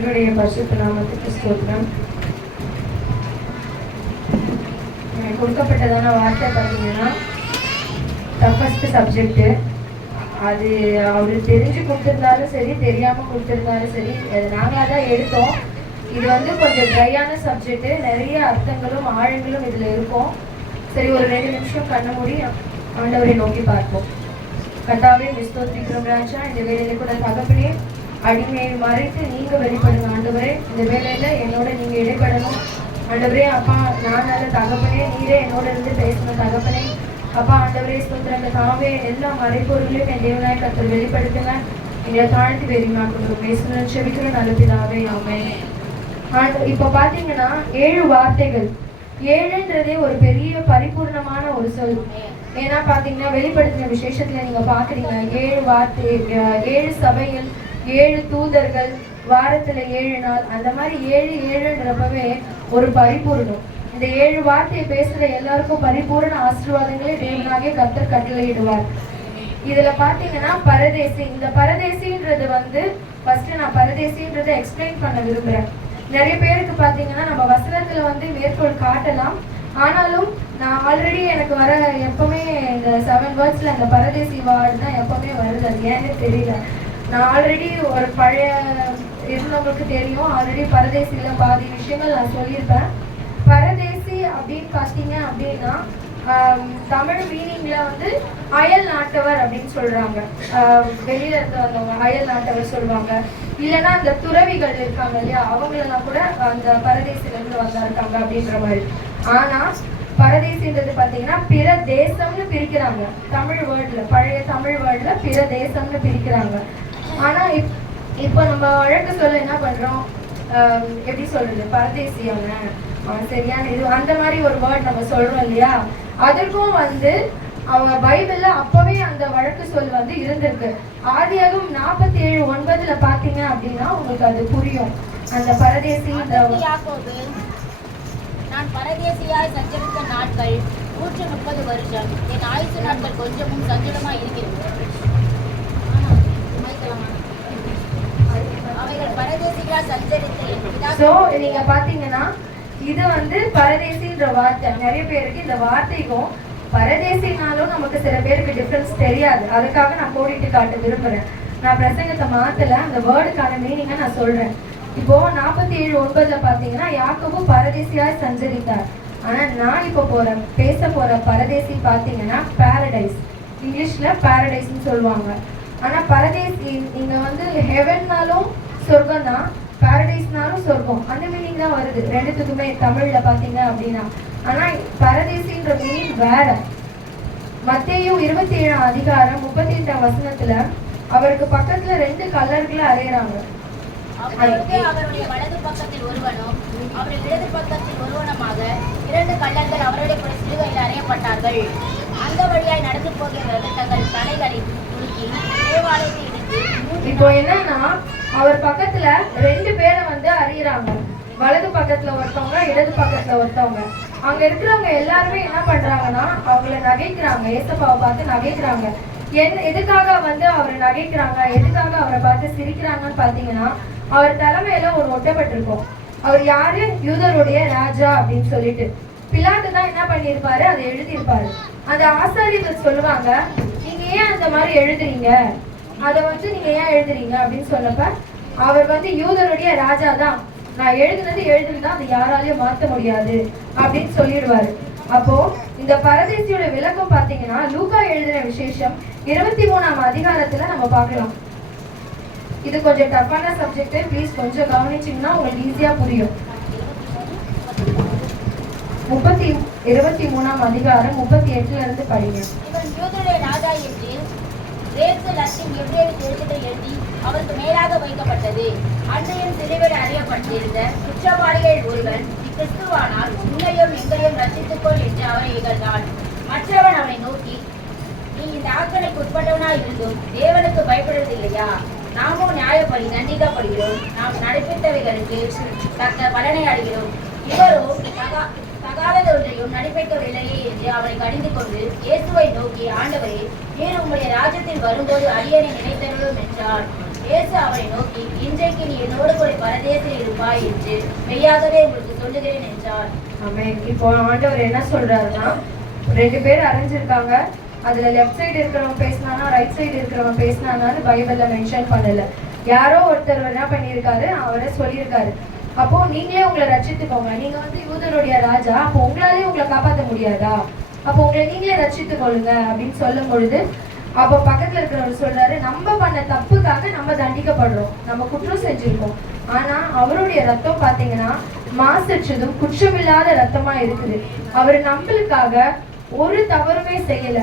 கர்த்தருடைய பரிசுத்த நாமத்துக்கு ஸ்தோத்திரம். எனக்கு கொடுக்கப்பட்டதான வார்த்தை பார்த்தீங்கன்னா டஃபஸ்ட் சப்ஜெக்டு. அது அவர் தெரிஞ்சு கொடுத்துருந்தாலும் சரி, தெரியாமல் கொடுத்துருந்தாலும் சரி, நாங்களாக தான் எடுத்தோம். இது கொஞ்சம் ட்ரையான சப்ஜெக்டு, நிறைய அர்த்தங்களும் ஆழங்களும் இதில் இருக்கும். சரி, ஒரு 2 நிமிஷம் கண்ண மூடி ஆண்டவரை நோக்கி பார்ப்போம். கர்த்தாவே ஸ்தோத்திரிக்கிறோம் ராஜா. இந்த வேலையில கூட தகப்பனே அடிமையை மறைத்து நீங்க வெளிப்படுங்க ஆண்டவரே. இந்த வேலையில என்னோட நீங்க இடைப்படணும் ஆண்டவரே. அப்பா, நான் நல்ல தகப்பனே, நீரே என்னோட இருந்து பேசணும் தகப்பனே. அப்பா ஆண்டவரே ஸ்தோத்திரங்க தாவே, எல்லா மறைப்பொருளையும் என் தேவனாய் கர்த்தர் வெளிப்படுத்துங்க. எங்களை தாழ்த்தி வெறிமாக்கணும் பேசணும் செபிக்கிறோம் நல்ல பிதாவே, ஆமென். இப்ப பாத்தீங்கன்னா 7 வார்த்தைகள். 7ன்றதே ஒரு பெரிய பரிபூர்ணமான ஒரு சொல். ஏன்னா பாத்தீங்கன்னா வெளிப்படுத்தின விசேஷத்துல நீங்க பாக்குறீங்க 7 வார்த்தை, 7 சபைகள், 7 தூதர்கள், வாரத்துல 7 நாள், அந்த மாதிரி 7ன்றப்பவே ஒரு பரிபூர்ணம். இந்த 7 வார்த்தையை பேசுற எல்லாருக்கும் பரிபூர்ண ஆசீர்வாதங்களே தேவனாகிய கர்த்தர் கட்டளையிடுவார். இதுல பாத்தீங்கன்னா பரதேசி. இந்த பரதேசின்றது ஃபர்ஸ்ட் நான் பரதேசின்றதை எக்ஸ்பிளைன் பண்ண விரும்புறேன். நிறைய பேருக்கு பாத்தீங்கன்னா நம்ம வசனத்துல மேற்கோள் காட்டலாம். ஆனாலும் நான் ஆல்ரெடி எனக்கு வர எப்பவுமே இந்த 7 வேர்ட்ஸ்ல அந்த பரதேசி வார்டு தான் எப்பவுமே வருது. அது ஏன்னு தெரியல. நான் ஆல்ரெடி ஒரு பழைய இருந்தவங்களுக்கு தெரியும், ஆல்ரெடி பரதேசியில பாதி விஷயங்கள் நான் சொல்லியிருப்பேன். பரதேசி அப்படின்னு பார்த்தீங்க அப்படின்னா தமிழ் மீனிங்ல அயல் நாட்டவர் அப்படின்னு சொல்றாங்க. வெளியில இருந்து வந்தவங்க அயல் நாட்டவர் சொல்லுவாங்க. இல்லைன்னா அந்த துறவிகள் இருக்காங்க இல்லையா, அவங்களெல்லாம் கூட அந்த பரதேசில இருந்து வந்திருக்காங்க அப்படின்ற மாதிரி. ஆனா பரதேசின்றது பாத்தீங்கன்னா பிற தேசம்னு பிரிக்கிறாங்க. தமிழ் வேர்ட்ல, பழைய தமிழ் வேர்ட்ல பிற தேசம்னு பிரிக்கிறாங்க. ஆனா இப்ப நம்ம வழக்கு சொல்ல என்ன பண்றோம், எப்படி சொல்றது, பரதேசி அவன் சரியான இது, அந்த மாதிரி ஒரு வேர்ட் நம்ம சொல்றோம் இல்லையா. அதற்கும் அவங்க பைபிள்ல அப்பவே அந்த வழக்கு சொல் இருந்திருக்கு. ஆதியாகமம் 47:9 பாத்தீங்க அப்படின்னா உங்களுக்கு அது புரியும். அந்த பரதேசி, நான் பரதேசியாய் சஞ்சரித்த நாட்கள் 130 வருஷம். என் ஆயுசு நாட்கள் கொஞ்சமும் சஞ்சலமா இருக்கிறது. அவைகள் பரதேசிகளாய் சஞ்சரித்து நீங்க பாத்தீங்கன்னா இது பரதேசின்ற வார்த்தை. நிறைய பேருக்கு இந்த வார்த்தைக்கும் பரதேசினாலும் நமக்கு சில பேருக்கு டிஃபரன்ஸ் தெரியாது. அதுக்காக நான் கோடிட்டு காட்ட விரும்புறேன். நான் பிரசங்கத்தை மாத்தல, அந்த வேர்டுக்கான மீனிங்கை நான் சொல்றேன். இப்போ 47:9 பாத்தீங்கன்னா யாக்கோபு பரதேசியாய் சஞ்சரித்தார். ஆனா நான் இப்போ பேச போற பரதேசி பாத்தீங்கன்னா பாரடைஸ். இங்கிலீஷ்ல பாரடைஸ்ன்னு சொல்லுவாங்க. ஆனா பரதேசி இங்க ஹெவன்னாலும் சொர்க்கம் தான், பாரடைஸ்னாலும் சொர்க்கம், அந்த மீனிங் தான் வருது ரெண்டுத்துக்குமே தமிழ்ல பாத்தீங்க அப்படின்னா. ஆனா பரதேசின்ற மீனிங் வேற. மத்தேயு 27:38 அவருக்கு பக்கத்துல 2 கல்லர்களை அறையறாங்க. அவருடைய வலது பக்கத்தில் ஒருவனும் அவருடைய இடது பக்கத்தில் ஒருவனுமாக 2 கள்ளர்கள் அவருடைய சிலுவையில் அறையப்பட்டார்கள். அந்த வழியாய் நடந்து போகிறவர்கள் தங்கள் தலைகளை குலுக்கி தேவாலயத்தை இடித்து. இப்போ என்னன்னா அவர் பக்கத்துல 2 பேரை அறியறாங்க. வலது பக்கத்துல ஒருத்தவங்க, இடது பக்கத்துல ஒருத்தவங்க. அங்க இருக்கிறவங்க எல்லாருமே என்ன பண்றாங்கன்னா அவங்கள நகைக்கிறாங்க. ஏசப்பாவை பார்த்து நகைக்கிறாங்க. எதுக்காக அவரை நகைக்கிறாங்க, எதுக்காக அவரை பார்த்து சிரிக்கிறாங்கன்னு பாத்தீங்கன்னா அவர் தலைமையில ஒரு ஒட்டப்பட்டிருக்கும். அவர் யாரு, யூதருடைய ராஜா அப்படின்னு சொல்லிட்டு. பிலாத்து தான் என்ன பண்ணிருப்பாரு, அதை எழுதியிருப்பாரு. அந்த ஆசாரியர்கள் சொல்லுவாங்க, நீங்க ஏன் அந்த மாதிரி எழுதுறீங்க, அதை நீங்க ஏன் எழுதுறீங்க அப்படின்னு சொன்னப்ப அவர் யூதருடைய ராஜா தான், நான் எழுதுனதுதான், அதை யாராலையும் மாற்ற முடியாது அப்படின்னு சொல்லிடுவாரு. அப்போ இந்த பரதேசியோட விளக்கம் பாத்தீங்கன்னா லூக்கா எழுதின விசேஷம் 23ஆம் அதிகாரத்துல நம்ம பார்க்கலாம். இது கொஞ்சம் டஃப்பான சப்ஜெக்ட், ப்ளீஸ் கொஞ்சம் கவனிச்சிங்கன்னா உங்களுக்கு ஈஸியா புரியும். 23ஆம் அதிகாரம் 38 இருந்து படிங்க. இவன் யூதருடைய ராஜா என்று வேற்று லட்சம் எவ்வேறு எழுத்துக்கள் எழுதி அவருக்கு மேலாக வைக்கப்பட்டது. அன்றையும் சிலுவையில் அறியப்பட்டிருந்த குற்றவாளிகள் ஒருவன், கிறிஸ்துவானால் உன்னையும் எங்களையும் ரட்சித்துக்கொள் என்று அவரை இகழ்ந்தான். மற்றவன் அவனை நோக்கி, நீ இந்த ஆக்கணைக்கு உட்பட்டவனாய் இருந்தும் தேவனுக்கு பயப்படுவதில்லையா? நாமோ நியாயப்படி தண்டிக்கப்படுகிறோம். நாம் நடிப்பித்தவைகளுக்கு தக்க பலனை அடைகிறோம். இவரோ தகாதது ஒன்றையும் நடிப்பிக்கவில்லையே என்று அவரை கடிந்து கொண்டு இயேசுவை நோக்கி, ஆண்டவரே, நீர் உம்முடைய ராஜ்யத்தில் வரும்போது அடியனை நினைத்தருளும் என்றார். இயேசு அவரை நோக்கி, இன்றைக்கு நீ என்னோடு கூட பரதேசில் இருப்பாய் என்று மெய்யாகவே உங்களுக்கு சொல்லுகிறேன் என்றார். ஆமென். இப்போ ஆண்டவர் என்ன சொல்றாருன்னா, 2 பேர் அரைஞ்சிருக்காங்க. அதுல லெஃப்ட் சைடு இருக்கிறவன் பேசினானா ரைட் சைடு இருக்கிறவன் பேசினானான்னு பைபிள்ல மென்ஷன் பண்ணல. யாரோ ஒருத்தர் என்ன பண்ணியிருக்காரு, அவரை சொல்லியிருக்காரு, அப்போ நீங்களே உங்களை ரட்சித்துக்கோங்க, நீங்க வந்து யூதருடைய ராஜா, அப்போ உங்களாலே உங்களை காப்பாற்ற முடியாதா, அப்போ உங்களை நீங்களே ரட்சித்துக் கொள்ளுங்க அப்படின்னு சொல்லும் பொழுது, அப்போ பக்கத்துல இருக்கிறவர் சொல்றாரு, நம்ம பண்ண தப்புக்காக நம்ம தண்டிக்கப்படுறோம், நம்ம குற்றம் செஞ்சிருக்கோம், ஆனா அவருடைய ரத்தம் பாத்தீங்கன்னா மாசற்றதும் குற்றமில்லாத ரத்தமா இருக்குது. அவர் நம்மளுக்காக ஒரு தவறுமே செய்யல,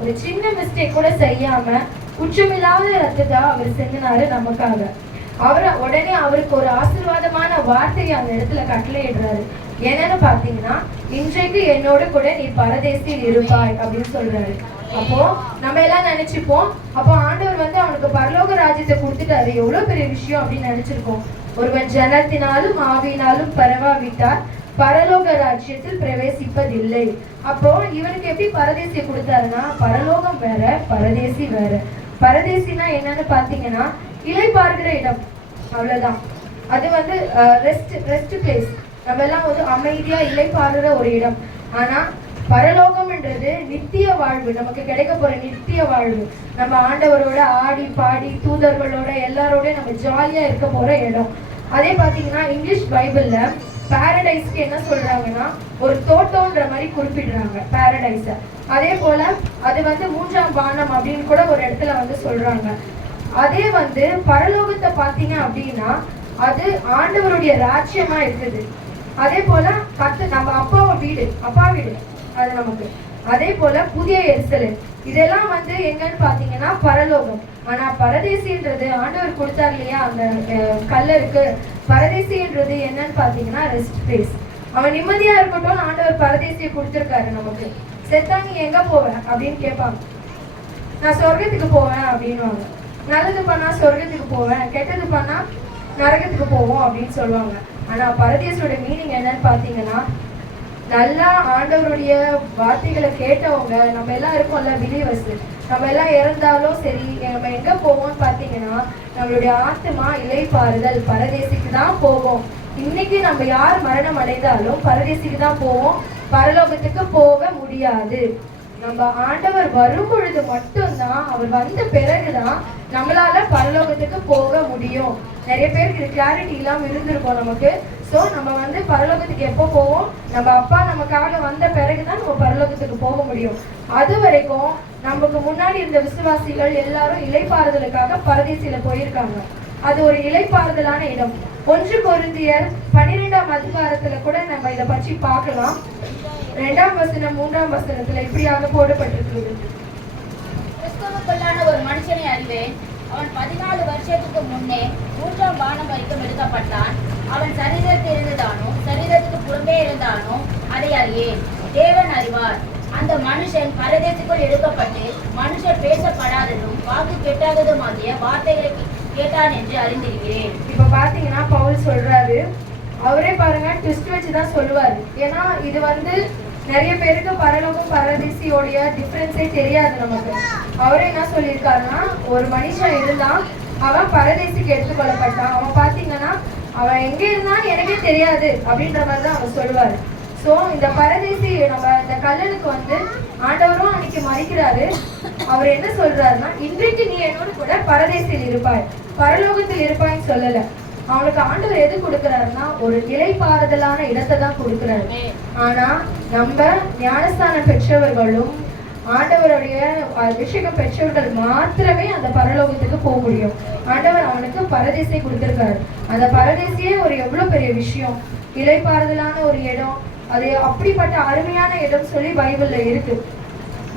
ஒரு சின்ன மிஸ்டேக் கூட செய்யாம குற்றமில்லாத ரத்தத்தை அவர் செஞ்சினாரு நமக்காக. உடனே அவருக்கு ஒரு ஆசீர்வாதமான வார்த்தையை அந்த இடத்துல கட்டளையிடுறாரு. என்னன்னு பாத்தீங்கன்னா, இன்றைக்கு என்னோட கூட நீ பரதேசியில் இருப்பாய் அப்படின்னு சொல்றாரு. அப்போ நம்ம எல்லாம் நினைச்சுப்போம், அப்போ ஆண்டவர் வந்து அவனுக்கு பரலோக ராஜ்யத்தை கொடுத்துட்டாரு, எவ்வளவு பெரிய விஷயம் அப்படின்னு நினைச்சிருக்கோம். ஒருவன் ஜனத்தினாலும் ஆவியினாலும் பரவாவிட்டார் பரலோக ராஜ்யத்தில் பிரவேசிப்பதில்லை. அப்போ இவனுக்கு எப்படி பரதேசியை கொடுத்தாருன்னா, பரலோகம் வேற பரதேசி வேற. பரதேசினா என்னன்னு பாத்தீங்கன்னா இலை பார்க்கிற இடம், அவ்வளவுதான். அது வந்து ரெஸ்ட் பிளேஸ், நம்ம எல்லாம் வந்து அமைதியா இலை பார்க்கிற ஒரு இடம். ஆனா பரலோகம்ன்றது நித்திய வாழ்வு, நமக்கு கிடைக்க போற நித்திய வாழ்வு, நம்ம ஆண்டவரோட ஆடி பாடி தூதர்களோட எல்லாரோட நம்ம ஜாலியா இருக்க போற இடம். அதே பாத்தீங்கன்னா இங்கிலீஷ் பைபிள்ல பாரடைஸ்க்கு என்ன சொல்றாங்கன்னா, ஒரு தோட்டம்ன்ற மாதிரி குறிப்பிடுறாங்க பாரடைஸ. அதே போல அது வந்து 3ஆம் வானம் அப்படின்னு கூட ஒரு இடத்துல வந்து சொல்றாங்க. அதே வந்து பரலோகத்தை பாத்தீங்க அப்படின்னா அது ஆண்டவருடைய ராஜ்யமா இருக்குது. அதே போல நம்ம அப்பா வீடு அது நமக்கு. அதே போல புதிய எருசலேம், இதெல்லாம் வந்து எங்கன்னு பாத்தீங்கன்னா பரலோகம். ஆனா பரதேசின்றது ஆண்டவர் கொடுத்தார் இல்லையா அந்த கல்லருக்கு, பரதேசின்றது என்னன்னு பாத்தீங்கன்னா ரெஸ்ட் பிளேஸ். அவன் நிம்மதியா இருக்கட்டும், ஆண்டவர் பரதேசியை கொடுத்திருக்காரு நமக்கு. செத்தா நீ எங்க போவ அப்படின்னு கேட்பாங்க, நான் சொர்க்கத்துக்கு போவேன் அப்படின்னுவாங்க. நல்லது பண்ணா சொர்க்கத்துக்கு போவேன், கெட்டது பண்ணா நரகத்துக்கு போவோம் அப்படின்னு சொல்லுவாங்க. ஆனா பரதேசியோட மீனிங் என்னன்னு பாத்தீங்கன்னா, நல்லா ஆண்டவருடைய வார்த்தைகளை கேட்டவங்க நம்ம எல்லாம் இருக்கோம்ல, பிலீவர்ஸ், நம்ம எல்லாம் இறந்தாலும் சரி நம்ம எங்க போவோம்னு பாத்தீங்கன்னா நம்மளுடைய ஆத்மா இளைப்பாறுதல் பரதேசிக்கு தான் போவோம். இன்னைக்கு நம்ம யார் மரணம் அடைந்தாலும் பரதேசிக்கு தான் போவோம், பரலோகத்துக்கு போக முடியாது. நம்ம ஆண்டவர் வரும் பொழுது மட்டும்தான், அவர் வந்த பிறகுதான் நம்மளால பரலோகத்துக்கு போக முடியும். நிறைய பேருக்கு இது கிளாரிட்டி இல்லாம இருந்திருக்கும் நமக்கு. ஸோ நம்ம வந்து பரலோகத்துக்கு எப்போ போவோம், நம்ம அப்பா நமக்காக வந்த பிறகுதான் நம்ம பரலோகத்துக்கு போக முடியும். அது வரைக்கும் நமக்கு முன்னாடி இருந்த விசுவாசிகள் எல்லாரும் இளைப்பாறுதலுக்காக பரதேசியில போயிருக்காங்க. அது ஒரு இளைப்பாறுதலான இடம். 1 கொரிந்தியர் 12ஆம் அதிகாரத்துல கூட நம்ம இதை பற்றி பார்க்கலாம். 2ஆம் வசனம் 3ஆம் வசனத்துல இப்படியாக போடப்பட்டிருக்கிறது. கிறிஸ்துவுக்குள்ளான ஒரு மனுஷனை அறிவேன், அவன் 14 வருஷத்துக்கு முன்னே 3ஆம் வானம் வரைக்கும் எடுக்கப்பட்டான். அவன் சரீரத்தில் இருந்ததானோ சரீரத்துக்கு புறம்பே இருந்தானோ அதை அறியேன், தேவன் அறிவார். அந்த மனுஷன் பரதேசிக்குள் எடுக்கப்பட்டு மனுஷர் பேசப்படாததும் வாக்கு கெட்டாததும் ஆகிய வார்த்தைகளை கேட்டான் என்று அறிந்திருக்கிறேன். இப்ப பாத்தீங்கன்னா பவுல் சொல்றாரு, அவரே பாருங்க ட்விஸ்ட் வச்சுதான் சொல்லுவாரு. ஏன்னா இது வந்து நிறைய பேருக்கு பரலோகம் பரதேசியோடைய டிஃபரன்ஸே தெரியாது நமக்கு. அவரே என்ன சொல்லியிருக்காருன்னா, ஒரு மனுஷன் இருந்தான், அவன் பரதேசிக்கு எடுத்துக்கொள்ளப்பட்டான், அவன் பாத்தீங்கன்னா அவன் எங்க இருந்தான்னு எனக்கே தெரியாது அப்படின்ற மாதிரிதான் அவன் சொல்லுவாரு. ஸோ இந்த பரதேசி நம்ம இந்த கல்லனுக்கு வந்து ஆண்டவரும் அன்னைக்கு மறிக்கிறாரு. அவர் என்ன சொல்றாருன்னா, இன்றைக்கு நீ என்னோட கூட பரதேசியில் இருப்பாய், பரலோகத்தில் இருப்பாய்ன்னு சொல்லல. அவனுக்கு ஆண்டவர் எது கொடுக்கிறாருன்னா ஒரு இளைப்பாறுதலான இடத்தை தான் கொடுக்கிறாரு. ஆனா நம்ம ஞானஸ்தானம் பெற்றவர்களும் ஆண்டவருடைய அபிஷேகம் பெற்றவர்கள் மாத்திரமே அந்த பரலோகத்துக்கு போக முடியும். ஆண்டவர் அவனுக்கு பரதேசியை கொடுத்திருக்காரு. அந்த பரதேசியே ஒரு எவ்வளவு பெரிய விஷயம், இளைப்பாறுதலான ஒரு இடம், அது அப்படிப்பட்ட அருமையான இடம் சொல்லி பைபிள்ல இருக்கு.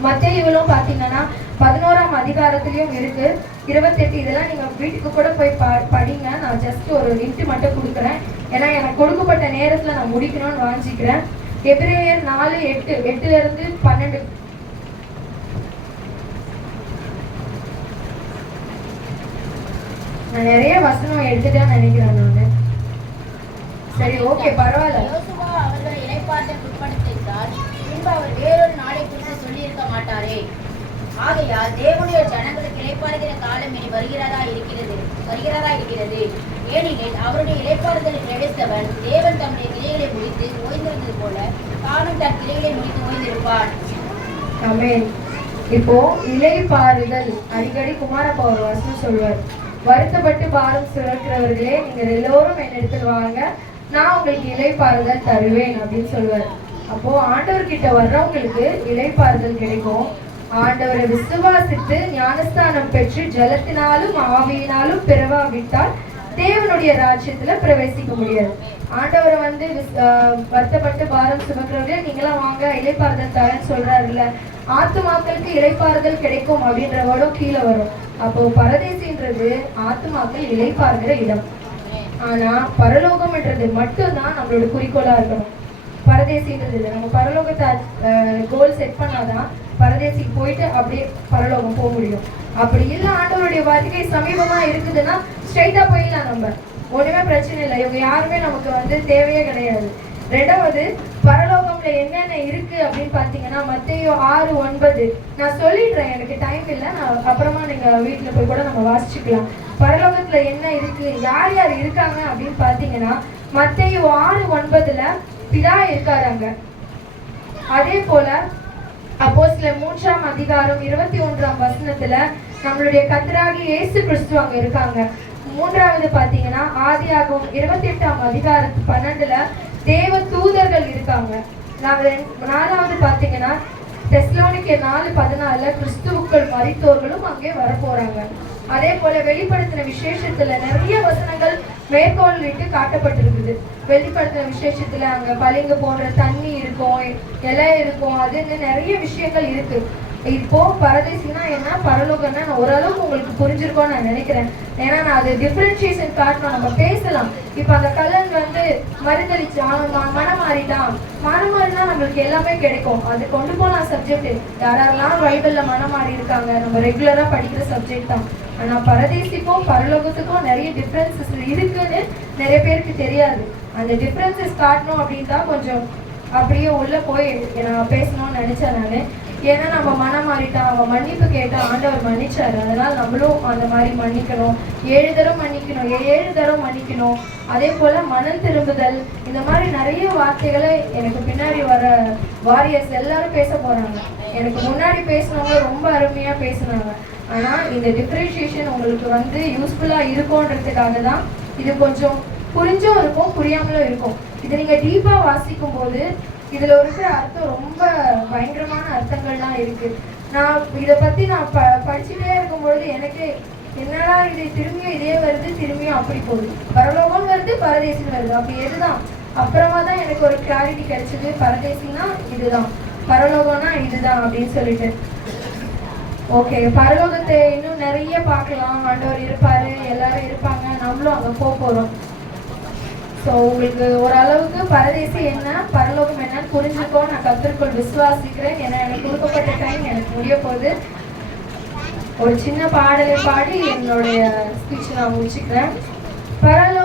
மத்தேயுவிலும் பாத்தீங்கன்னா 11ஆம் அதிகாரத்திலயும் இருக்கு, 28. இதெல்லாம் நீங்க வீட்டுக்கு கூட போய் படிங்க. நான் ஜஸ்ட் ஒரு லிங்க் மட்டும் கொடுக்குறேன், ஏன்னா எனக்கு கொடுக்கப்பட்ட நேரத்துல நான் முடிக்கணும்னு வாஞ்சிக்கிறேன். எபிரேயர் 4:8, 8ல இருந்து 12. நான் நிறைய வசனம் எடுத்துட்டேன்னு நினைக்கிறேன் நானு. சரி, ஓகே, பரவாயில்ல. யோசுவா அவர்களை இளைப்பாறுதலுக்கு உட்படுத்தியிருந்தால் பின்பு அவர் வேறொரு நாளை குறித்து சொல்லியிருக்க மாட்டாரே. ஆகையால் தேவனுடைய ஜனங்களுக்கு இளைப்பாறுகிற காலம் இனி வருகிறதா இருக்கிறது. வருகிறதா இருக்கிறது. ஏனெனில் அவருடைய இளைப்பாறுதலில் கிடைத்தவன் தேவன் தம்முடைய கிளைகளை முடித்து ஓய்ந்திருந்தது போல தானும் தன் கிளைகளை முடித்து ஓய்ந்திருப்பான். ஆமென். இப்போ இலைப்பாறுதல் அடிக்கடி குமாரப்பா ஒரு வசனம் சொல்வார். வருத்தப்பட்டு பாரம் சுமக்கிறவர்களே நீங்கள் எல்லோரும் என்னிடத்தில் வாங்க, நான் உங்களுக்கு இலைப்பாறுதல் தருவேன் அப்படின்னு சொல்வார். அப்போ ஆண்டவர்கிட்ட வர்றவங்களுக்கு இலைப்பாறுதல் கிடைக்கும். ஆண்டவரை விசுவாசித்து ஞானஸ்தானம் பெற்று ஜலத்தினாலும் ஆவியினாலும் பிறவாவிட்டால் தேவனுடைய ராஜ்யத்துல பிரவேசிக்க முடியாது. ஆண்டவரை வந்து வருத்தப்பட்டு பாரம் சுமக்கிறவர்களே நீங்களாம் வாங்க இலைப்பாறுதல் தரேன்னு சொல்றாருல்ல, ஆத்துமாக்களுக்கு இலைப்பாறுதல் கிடைக்கும் அப்படின்ற வேர்டும் கீழே வரும். அப்போ பரதேசின்றது ஆத்துமாக்கள் இலைப்பாறுகிற இடம். ஆனா பரலோகம்ன்றது மட்டும்தான் நம்மளோட குறிக்கோளா இருக்கணும். பரதேசின்றது இல்லை. நம்ம பரலோகத்தை கோல் செட் பண்ணாதான் பரதேசிக்கு போயிட்டு அப்படியே பரலோகம் போக முடியும். அப்படி இல்லை ஆண்டவருடைய வருகை சமீபமா இருக்குதுன்னா ஸ்ட்ரைட்டா போயிடலாம். நம்ம ஒண்ணுமே பிரச்சனை இல்லை. இவங்க யாருமே நமக்கு வந்து தேவையே கிடையாது. ரெண்டாவது பரலோகம்ல என்னென்ன இருக்கு அப்படின்னு பாத்தீங்கன்னா மத்தேயு 6:9 நான் சொல்லிடுறேன், எனக்கு டைம் இல்லை, நான் அப்புறமா நீங்க வீட்டுல போய் கூட நம்ம வாசிச்சுக்கலாம். பரலோகத்துல என்ன இருக்கு, யார் யார் இருக்காங்க அப்படின்னு பாத்தீங்கன்னா மத்தேயு 6:9 பிதா இருக்காங்க. அதே போல அப்போஸ்தலர் 3ஆம் அதிகாரம் 21ஆம் வசனத்துல நம்மளுடைய கர்த்தராகிய இயேசு கிறிஸ்து அங்க இருக்காங்க. மூன்றாவது பாத்தீங்கன்னா ஆதியாகமம் 28ஆம் அதிகாரம் 12 தேவ தூதர்கள் இருக்காங்க. நாலாவது பாத்தீங்கன்னா தெசலோனிக்கேயர் 4:14 கிறிஸ்துவுக்குள் மரித்தோர்களும் அங்கே வரப்போறாங்க. அதே போல வெளிப்படுத்தின விசேஷத்துல நிறைய வசனங்கள் மேற்கோளிட்டு காட்டப்பட்டிருக்குது. வெளிப்படுத்தின விசேஷத்துல அங்க பளிங்கு போன்ற தண்ணி இருக்கும், இலை இருக்கும், அதுன்னு நிறைய விஷயங்கள் இருக்கு. இப்போ பரதேசினா என்ன, பரலோகம்னா ஓரளவுக்கு உங்களுக்கு புரிஞ்சிருக்கோன்னு நான் நினைக்கிறேன். ஏன்னா நான் அது டிஃபரன்ஷியேஷன் காட்டணும், நம்ம பேசலாம். இப்போ அந்த கல்லன் வந்து மறுதளிச்சு அவன் மனம் மாறிட்டான், மனம் மாறினா நம்மளுக்கு எல்லாமே கிடைக்கும். அது கொண்டு போகலாம் சப்ஜெக்ட். யாரெல்லாம் பைபிள்ல மனம் மாறி இருக்காங்க, நம்ம ரெகுலரா படிக்கிற சப்ஜெக்ட் தான். ஆனா பரதேசிக்கும் பரலோகத்துக்கும் நிறைய டிஃபரன்சஸ் இருக்குன்னு நிறைய பேருக்கு தெரியாது. அந்த டிஃபரன்சஸ் காட்டணும் அப்படின்னு தான் கொஞ்சம் அப்படியே உள்ள போய் நான் பேசணும்னு நினைச்சேன் நான். ஏன்னா நம்ம மனம் மாறிட்டான், அவன் மன்னிப்பு கேட்டான், ஆண்டவர் மன்னிச்சாரு. அதனால நம்மளும் அந்த மாதிரி மன்னிக்கணும். 7 தரம் மன்னிக்கணும், 7 தரம் மன்னிக்கணும். அதே போல மனம் திரும்புதல், இந்த மாதிரி நிறைய வார்த்தைகளை எனக்கு பின்னாடி வர வாரியர்ஸ் எல்லாரும் பேச போறாங்க. எனக்கு முன்னாடி பேசினவங்க ரொம்ப அருமையா பேசினாங்க. ஆனா இந்த டிஃபரன்ஷியேஷன் உங்களுக்கு வந்து யூஸ்ஃபுல்லா இருக்கும்ன்றதுக்காக தான் இது கொஞ்சம் புரிஞ்சும் இருக்கும், புரியாமலும் இருக்கும். இது நீங்க டீப்பா வாசிக்கும் போது இதுல இருக்கிற அர்த்தம் ரொம்ப பயங்கரமான அர்த்தங்கள்லாம் இருக்கு. நான் இதை பத்தி நான் படிச்சுட்டே இருக்கும்பொழுது எனக்கு என்னடா இது திரும்பியும் இதே வருது, திரும்பியும் அப்படி போகுது, பரலோகம் வருது பரதேசின்னு வருது, அப்படி எதுதான். அப்புறமா தான் எனக்கு ஒரு கிளாரிட்டி கிடைச்சது, பரதேசினா இதுதான், பரலோகம்னா இதுதான் அப்படின்னு சொல்லிட்டு. ஓகே, பரலோகத்தை இன்னும் நிறைய பார்க்கலாம். ஆண்டவர் இருப்பாரு, எல்லாரும் இருப்பாங்க, நம்மளும் அங்க போறோம். ஸோ உங்களுக்கு ஓரளவுக்கு பரதேசி என்ன பரலோகம் என்னன்னு புரிஞ்சுக்கோ நான் கர்த்தருக்குள் விசுவாசிக்கிறேன். ஏன்னா எனக்கு கொடுக்கப்பட்ட டைம் எனக்கு முடிய போகுது. ஒரு சின்ன பாடலை பாடி என்னுடைய ஸ்பீச் நான் முடிச்சுக்கிறேன். பரலோகம்